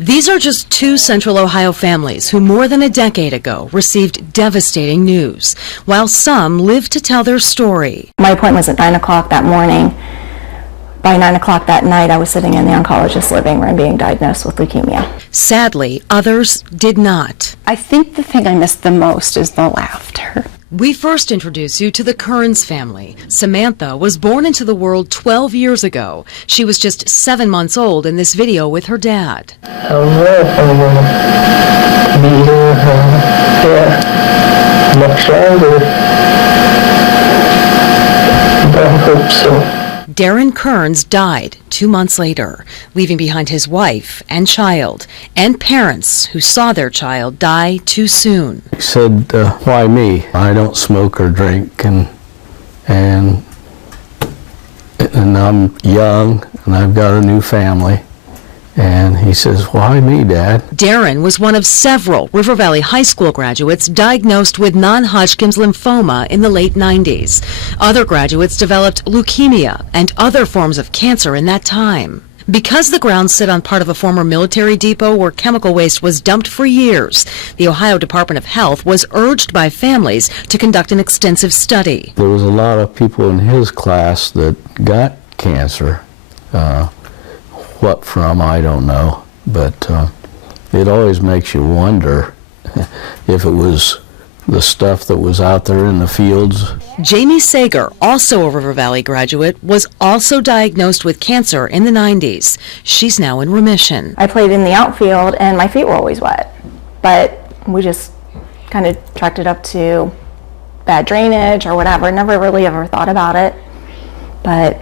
These are just two Central Ohio families who more than a decade ago received devastating news, while some live to tell their story. My appointment was at 9 o'clock that morning. By 9 o'clock that night, I was sitting in the oncologist's living room being diagnosed with leukemia. Sadly, others did not. I think the thing I missed the most is the laughter. We first introduce you to the Kearns family. Samantha was born into the world 12 years ago. She was just 7 months old in this video with her dad. I'm be here, much longer. I hope so. Darren Kearns died 2 months later, leaving behind his wife and child, and parents who saw their child die too soon. He said, why me? I don't smoke or drink, and I'm young, and I've got a new family. And he says, why me, Dad? Darren was one of several River Valley High School graduates diagnosed with non-Hodgkin's lymphoma in the late 90s. Other graduates developed leukemia and other forms of cancer in that time. Because the grounds sit on part of a former military depot where chemical waste was dumped for years, the Ohio Department of Health was urged by families to conduct an extensive study. There was a lot of people in his class that got cancer. What from, I don't know, but it always makes you wonder if it was the stuff that was out there in the fields. Jamie Sager, also a River Valley graduate, was also diagnosed with cancer in the 90s. She's now in remission. I played in the outfield and my feet were always wet, but we just kind of chalked it up to bad drainage or whatever. Never really ever thought about it, but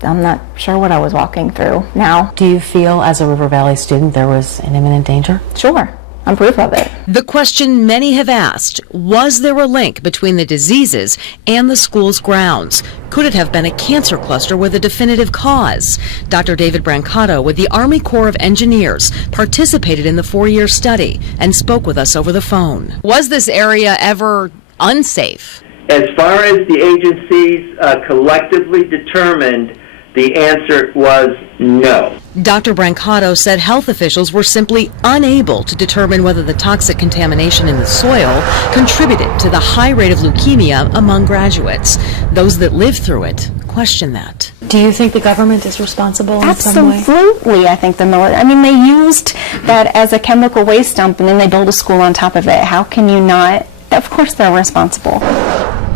I'm not sure what I was walking through now. Do you feel as a River Valley student there was an imminent danger? Sure. I'm proof of it. The question many have asked, was there a link between the diseases and the school's grounds? Could it have been a cancer cluster with a definitive cause? Dr. David Brancato with the Army Corps of Engineers participated in the 4-year study and spoke with us over the phone. Was this area ever unsafe? As far as the agencies collectively determined, the answer was no. Dr. Brancato said health officials were simply unable to determine whether the toxic contamination in the soil contributed to the high rate of leukemia among graduates. Those that lived through it question that. Do you think the government is responsible in some way? Absolutely, I think the military. I mean, they used that as a chemical waste dump and then they built a school on top of it. How can you not? Of course they're responsible.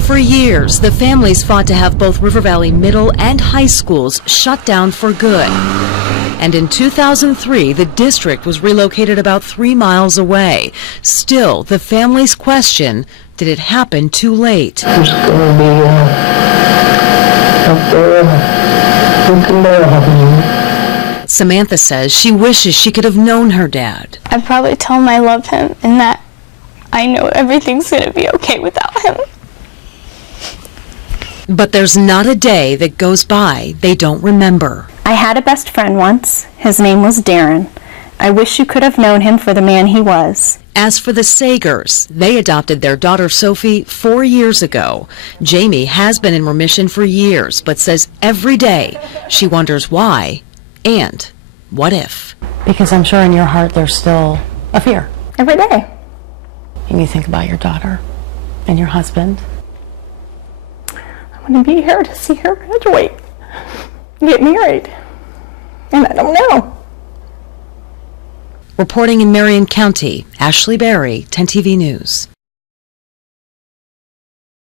For years, the families fought to have both River Valley middle and high schools shut down for good. And in 2003, the district was relocated about 3 miles away. Still, the families question, did it happen too late? Who's going to be up there looking down on you? Samantha says she wishes she could have known her dad. I'd probably tell him I love him and that I know everything's going to be okay without him. But there's not a day that goes by they don't remember. I had a best friend once. His name was Darren. I wish you could have known him for the man he was. As for the Sagers, they adopted their daughter Sophie 4 years ago. Jamie has been in remission for years, but says every day she wonders why and what if. Because I'm sure in your heart there's still a fear. Every day. And you think about your daughter and your husband. I want to be here to see her graduate, get married, and I don't know. Reporting in Marion County, Ashley Berry, 10 TV News.